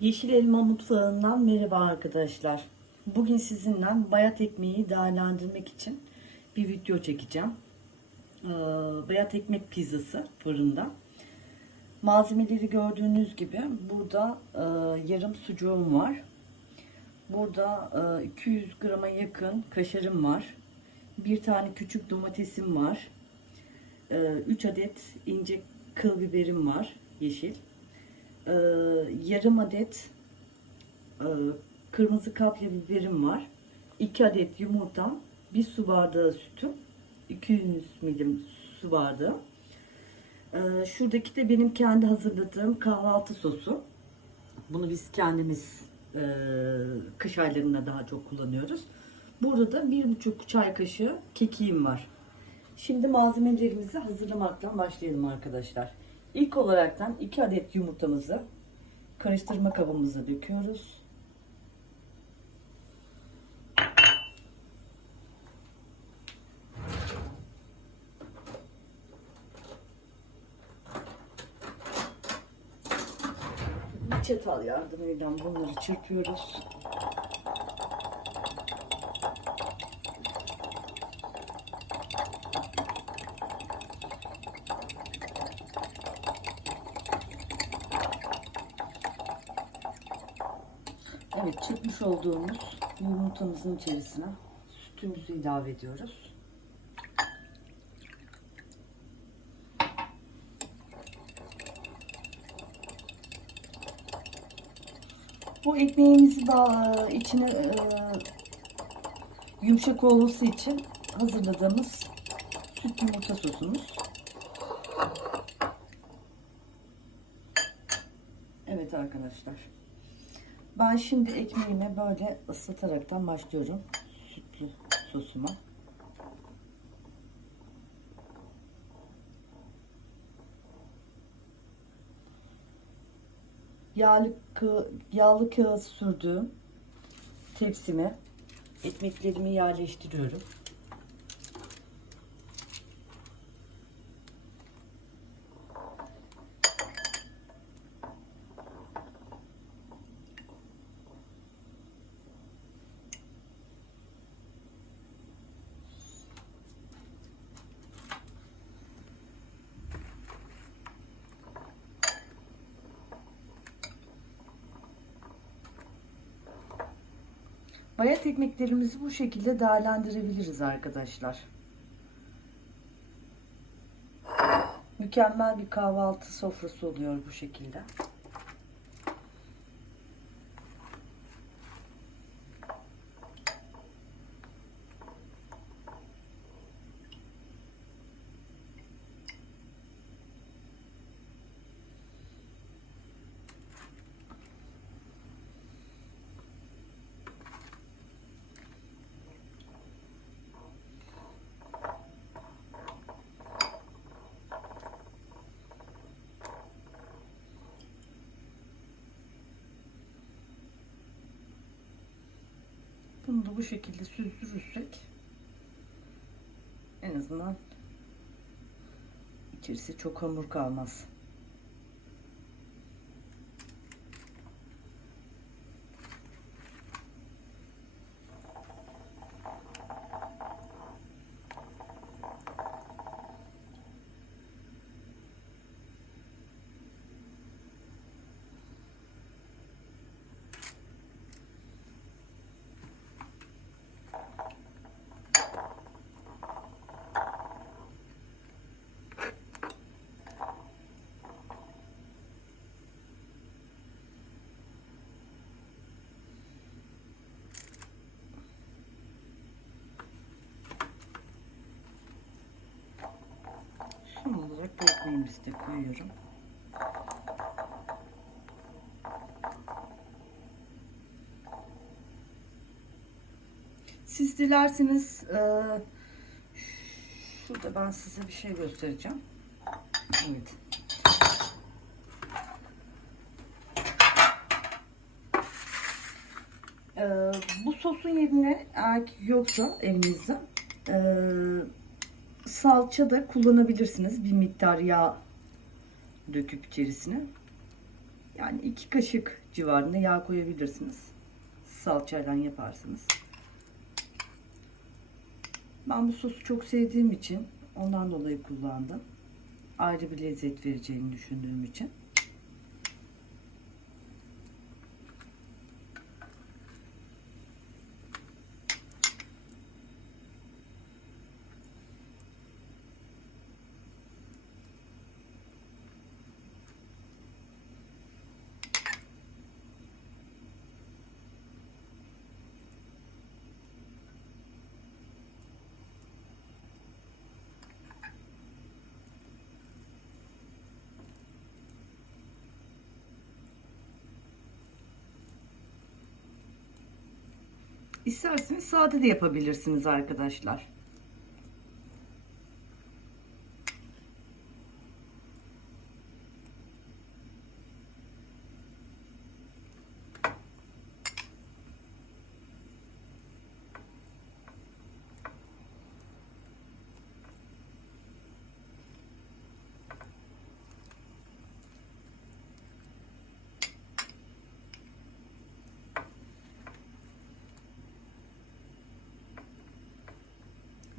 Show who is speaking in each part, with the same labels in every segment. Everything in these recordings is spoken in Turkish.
Speaker 1: Yeşil Elma Mutfağı'ndan merhaba arkadaşlar. Bugün sizinle bayat ekmeği değerlendirmek için bir video çekeceğim. Ee, bayat ekmek pizzası fırında. Malzemeleri gördüğünüz gibi burada e, yarım sucuğum var. Burada e, 200 grama yakın kaşarım var. Bir tane küçük domatesim var. 3 adet ince kıl biberim var yeşil. Ee, yarım adet e, kırmızı kapya biberim var. 2 adet yumurtam, 1 su bardağı sütüm, 200 milim su bardağı. Ee, şuradaki de benim kendi hazırladığım kahvaltı sosu. Bunu biz kendimiz e, kış aylarında daha çok kullanıyoruz. Burada da bir buçuk çay kaşığı kekiğim var. Şimdi malzemelerimizi hazırlamaktan başlayalım arkadaşlar. İlk olaraktan 2 adet yumurtamızı karıştırma kabımıza döküyoruz. Bir çatal yardımıyla bunları çırpıyoruz. Yumurtamızın içerisine sütümüzü ilave ediyoruz. Bu ekmeğimizi da içine e, yumuşak olması için hazırladığımız süt yumurta sosumuz. Evet arkadaşlar. Ben şimdi ekmeğime böyle ıslataraktan başlıyorum. Sütlü sosuma. Yağlı, yağlı kağıt sürdüğüm tepsime ekmeklerimi yerleştiriyorum. Bayat ekmeklerimizi bu şekilde değerlendirebiliriz arkadaşlar. Mükemmel bir kahvaltı sofrası oluyor bu şekilde. Bunu da bu şekilde süzdürürsek en azından içerisi çok hamur kalmaz. Son olarak bu ekmeğimizi de koyuyorum. Siz dilerseniz e, şurada ben size bir şey göstereceğim. Evet. E, bu sosun yerine eğer yoksa elinizde e, salça da kullanabilirsiniz. Bir miktar yağ döküp içerisine. Yani iki kaşık civarında yağ koyabilirsiniz. Salçayla yaparsınız. Ben bu sosu çok sevdiğim için ondan dolayı kullandım. Ayrı bir lezzet vereceğini düşündüğüm için. İsterseniz sade de yapabilirsiniz arkadaşlar.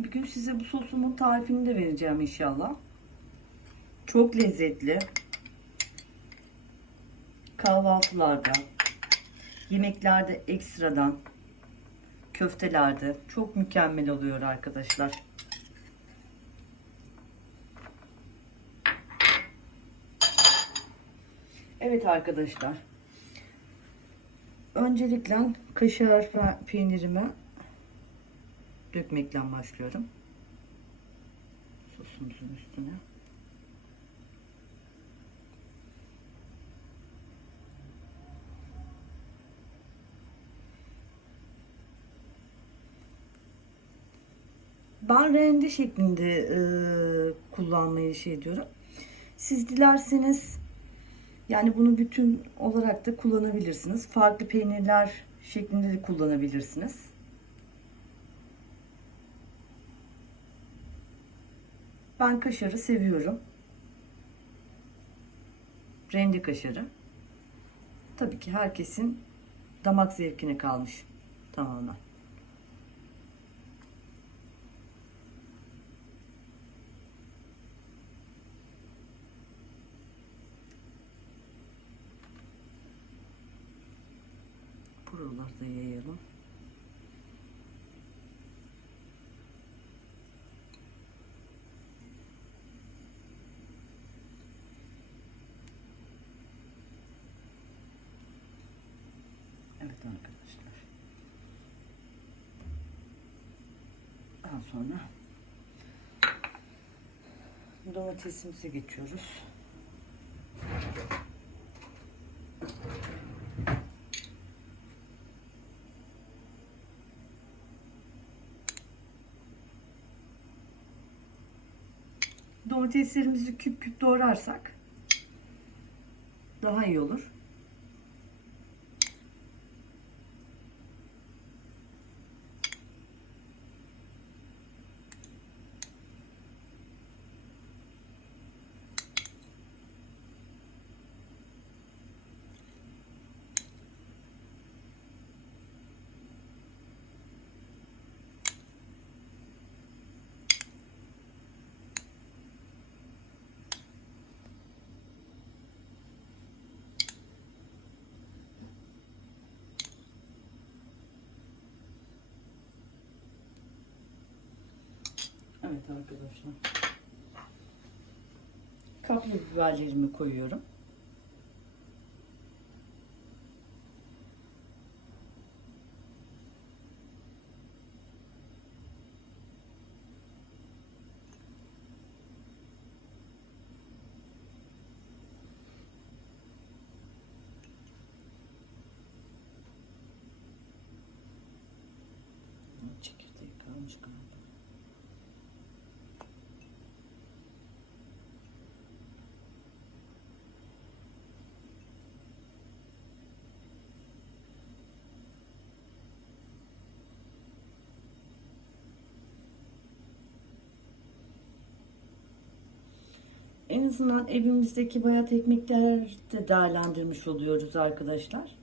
Speaker 1: Bir gün size bu sosumun tarifini de vereceğim inşallah. Çok lezzetli. Kahvaltılarda, yemeklerde ekstradan, köftelerde çok mükemmel oluyor arkadaşlar. Evet arkadaşlar. Öncelikle kaşar peynirimi dökmekle başlıyorum. Sosumuzun üstüne. Ben rende şeklinde e, kullanmayı şey ediyorum. Siz dilerseniz yani bunu bütün olarak da kullanabilirsiniz. Farklı peynirler şeklinde de kullanabilirsiniz. Ben kaşarı seviyorum. Rende kaşarı. Tabii ki herkesin damak zevkine kalmış tamamen. Buralarda yayalım. Evet arkadaşlar. Daha sonra domatesimize geçiyoruz. Domateslerimizi küp küp doğrarsak daha iyi olur. Evet arkadaşlar. Kaplı biberlerimi koyuyorum. Çekirdeği kalmış galiba. En azından evimizdeki bayat ekmekler de değerlendirmiş oluyoruz arkadaşlar.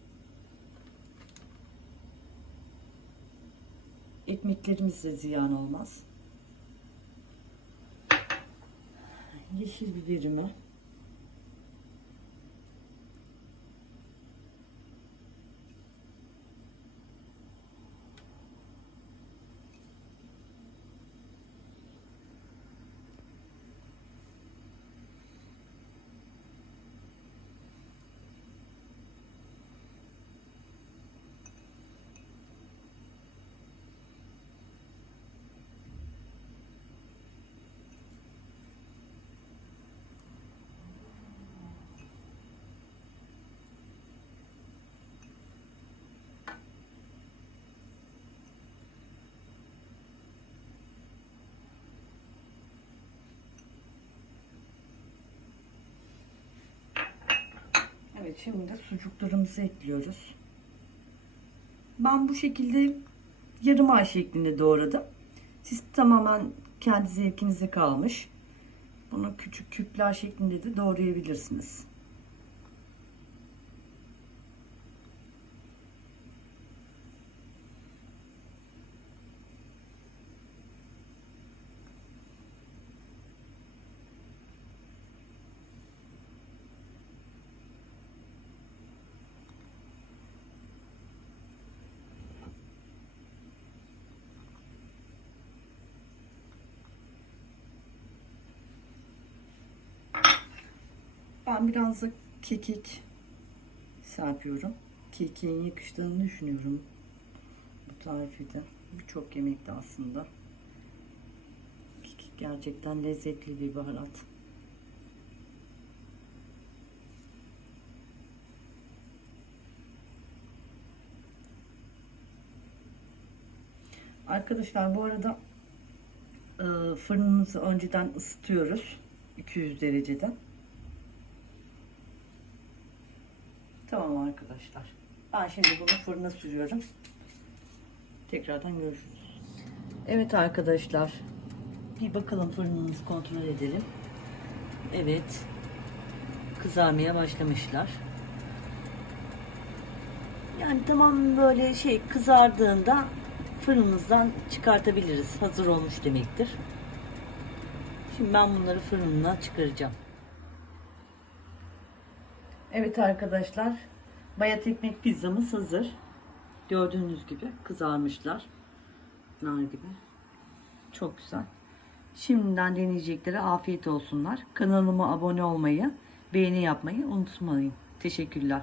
Speaker 1: Ekmeklerimiz de ziyan olmaz. Yeşil biberimi Evet şimdi sucuklarımızı ekliyoruz. Ben bu şekilde yarım ay şeklinde doğradım. Siz tamamen kendi zevkinize kalmış. Bunu küçük küpler şeklinde de doğrayabilirsiniz. Ben biraz da kekik serpiyorum. Kekiğin yakıştığını düşünüyorum. Bu tarifi de. Birçok yemekte aslında. Kekik gerçekten lezzetli bir baharat. Arkadaşlar bu arada e, fırınımızı önceden ısıtıyoruz. 200 derecede. Tamam arkadaşlar. Ben şimdi bunu fırına sürüyorum. Tekrardan görüşürüz. Evet arkadaşlar. Bir bakalım fırınımızı kontrol edelim. Evet. Kızarmaya başlamışlar. Yani tamam böyle şey kızardığında fırınımızdan çıkartabiliriz. Hazır olmuş demektir. Şimdi ben bunları fırından çıkaracağım. Evet arkadaşlar. Bayat ekmek pizzamız hazır. Gördüğünüz gibi kızarmışlar. Nar gibi. Çok güzel. Şimdiden deneyeceklere afiyet olsunlar. Kanalıma abone olmayı, beğeni yapmayı unutmayın. Teşekkürler.